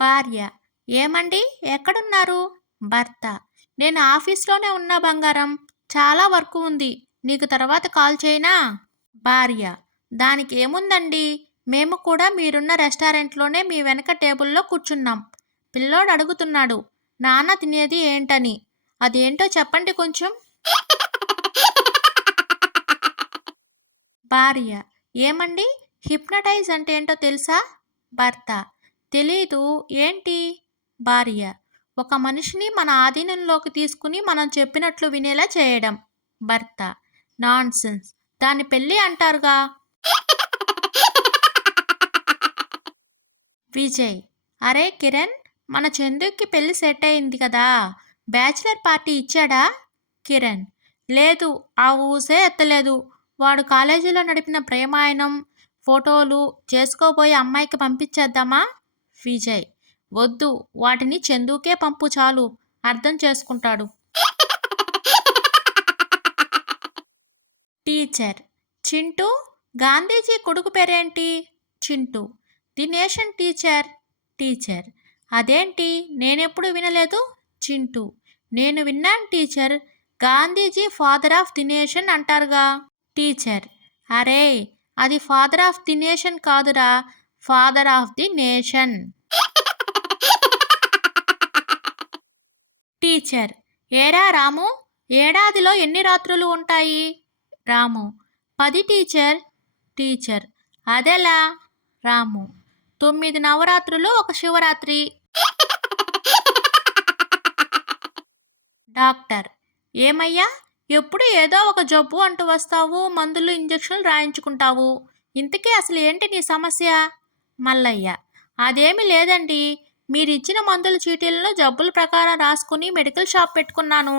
భార్య: ఏమండి, ఎక్కడున్నారు? భర్త: నేను ఆఫీస్లోనే ఉన్నా బంగారం. చాలా వర్క్ ఉంది. నీకు తర్వాత కాల్ చేయనా? భార్య: దానికి ఏముందండి, మేము కూడా మీరున్న రెస్టారెంట్లోనే మీ వెనక టేబుల్లో కూర్చున్నాం. పిల్లోడు అడుగుతున్నాడు, నాన్న తినేది ఏంటని. అదేంటో చెప్పండి కొంచెం. భార్య: ఏమండి, హిప్నటైజ్ అంటే ఏంటో తెలుసా? భర్త: తెలీదు, ఏంటి? భార్య: ఒక మనిషిని మన ఆధీనంలోకి తీసుకుని మనం చెప్పినట్లు వినేలా చేయడం. భర్త: నాన్సెన్స్, దాన్ని పెళ్ళి అంటారుగా. విజయ్: అరే కిరణ్, మన చందుకి పెళ్లి సెట్ అయింది కదా, బ్యాచిలర్ పార్టీ ఇచ్చాడా? కిరణ్: లేదు, ఆ ఊసే ఎత్తలేదు. వాడు కాలేజీలో నడిపిన ప్రేమాయణం ఫోటోలు చేసుకోబోయే అమ్మాయికి పంపించేద్దామా? విజయ్: వద్దు, వాటిని చందుకే పంపు చాలు, అర్థం చేసుకుంటాడు. టీచర్: చింటూ, గాంధీజీ కొడుకు పేరేంటి? చింటూ: దినేషన్ టీచర్. టీచర్: అదేంటి, నేనెప్పుడు వినలేదు. చింటూ: నేను విన్నాను teacher, Gandhiji father of the nation అంటారుగా. టీచర్: అరే, అది ఫాదర్ ఆఫ్ ది నేషన్ కాదురా, father of the nation. Teacher: ఏరా రాము, ఏడాదిలో ఎన్ని రాత్రులు ఉంటాయి? రాము: 10 టీచర్. టీచర్: అదెలా? రాము: 9 నవరాత్రులు, ఒక శివరాత్రి. డాక్టర్: ఏమయ్యా, ఎప్పుడు ఏదో ఒక జబ్బు అంటూ వస్తావు, మందులు ఇంజక్షన్లు రాయించుకుంటావు. ఇంతకీ అసలు ఏంటి నీ సమస్య? మల్లయ్య: అదేమీ లేదండి, మీరిచ్చిన మందుల చీటీలను జబ్బుల ప్రకారం రాసుకుని మెడికల్ షాప్ పెట్టుకున్నాను.